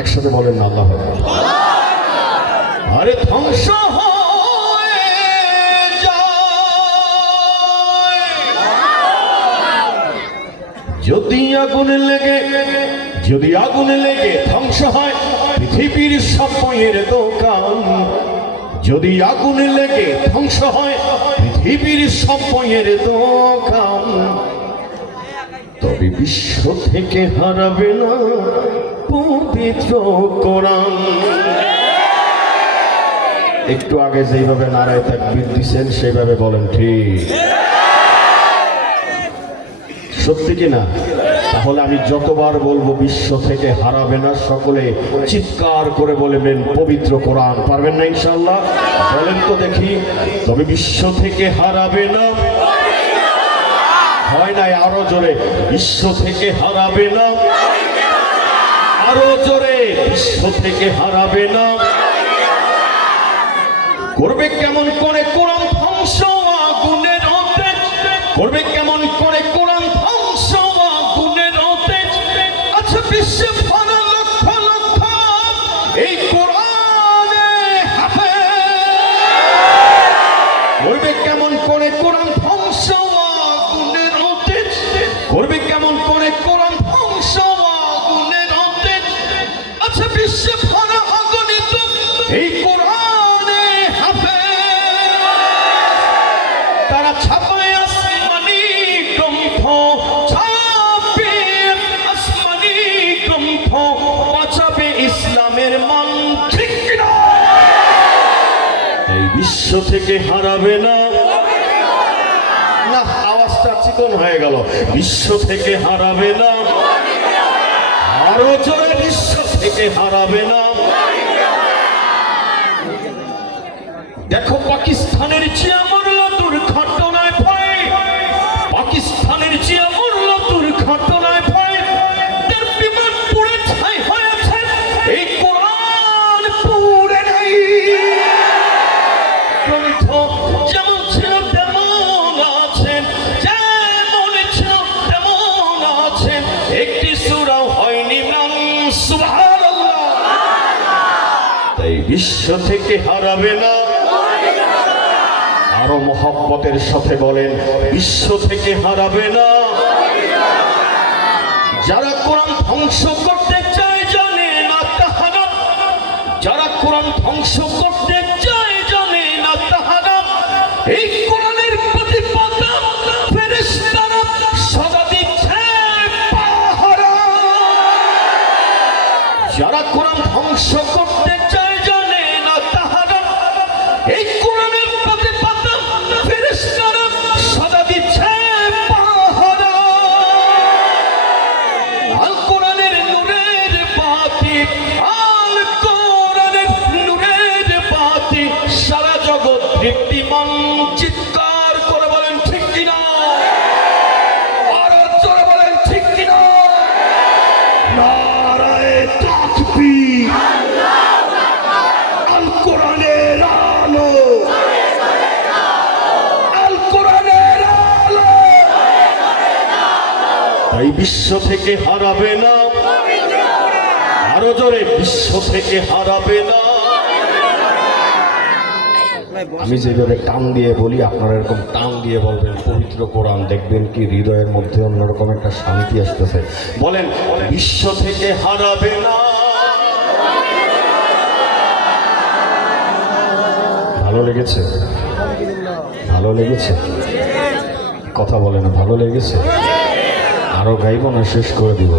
একসাথে বলেন না আল্লাহু আকবার। আরে ধ্বংস হয়ে যায় যদি আগুন লেগে ধ্বংস হয় পৃথিবীর সব বইয়ের দোকান। যদি আগুন লেগে ধ্বংস হয় পৃথিবীর সব বইয়ের দোকান, তবে বিশ্ব থেকে হারাবে না পবিত্র কোরআন। একটু আগে যেইভাবে নারায়ে তাকবীর দিছেন সেইভাবে বলেন ঠিক, সত্যি কিনা? তাহলে আমি যতবার বলবো বিশ্ব থেকে হারাবে না, সকলে চিৎকার করে বলবেন পবিত্র কোরআন। পারবেন না ইনশাআল্লাহ? বলেন তো দেখি। তবে বিশ্ব থেকে হারাবে না, হয় নাই, আরো জোরে, বিশ্ব থেকে হারাবে না, আরো জোরে, বিশ্ব থেকে হারাবে না। করবে কেমন করে কোরআন ধ্বংস আগুনের হতে, করবে কেমন করে কোরআন ধ্বংস আগুনের হতে। আচ্ছা বিশ্বে ভরা লক্ষ লক্ষ এই কোরআনে হাফেজ, করবে কেমন করে কোরআন ধ্বংস আগুনের হতে, করবে কেমন করে কোরআন ধ্বংস আগুনের হতে। আচ্ছা বিশ্বে ভরা অগণিত এই কোরআনে হাফেজ, তারা ছাপায় আসমানি গ্রন্থ, ছাপে আসমানি গ্রন্থ, বাঁচাবে ইসলামের মান, ঠিক কিনা? এই বিশ্ব থেকে হারাবে না, না আওয়াজটা চিকন হয়ে গেল, বিশ্ব থেকে হারাবে না, আরো জোরে, বিশ্ব থেকে হারাবে না। দেখো পাকিস্তানের চেয়ে মরল দুর্ঘটনায় ভয়, পাকিস্তানের চেয়ে মরল দুর্ঘটনায় ভয়, তার বিমান পুড়ে ছাই হয়েছে, এই কোরআন পুড়ে নাই। গ্রন্থ যেমন ছিল তেমন আছে, যেমন ছিল তেমন আছে, একটি সূরাও হয়নি ম্লান, সুবহানাল্লাহ। তাই বিশ্ব থেকে হারাবে না, আরো মহব্বতের সাথে বলেন বিশ্ব থেকে হারাবে না। যারা কোরআন ধ্বংস করতে চায় জানে না তাহারা, যারা কোরআন ধ্বংস করতে চায় জানে না তাহারা, এই কোরআনের প্রতিপাদা ফেরেশতারা সদা দিচ্ছে পাহারা। যারা কোরআন ধ্বংস করতে চায় জানে না তাহারা, এই কোরআনের প্রতিপাদা ফেরেশতারা সদা দিচ্ছে পাহারা। আল কোরআনের নূরের বাতি, আল কোরআনের নূরের বাতি, সারা জগৎ দীপ্তিমান, চিৎকার করে বলেন ঠিক কিনা? আরো জোরে বলেন ঠিক কিনা? নারায়ে তাকবীর, আল কোরআনের আলো, আল কোরআনের আলো। তাই বিশ্ব থেকে হারাবে না, আরো জোরে, বিশ্ব থেকে হারাবে না। আমি যেভাবে টান দিয়ে বলি আপনারা এরকম টান দিয়ে বলবেন পবিত্র কোরআন, দেখবেন কি হৃদয়ের মধ্যে অন্যরকম একটা শান্তি আসতেছে। বলেন বিশ্ব থেকে হারাবে না। ভালো লেগেছে? ভালো লেগেছে? কথা বলে না, ভালো লেগেছে? আরো গাইব না শেষ করে দিব?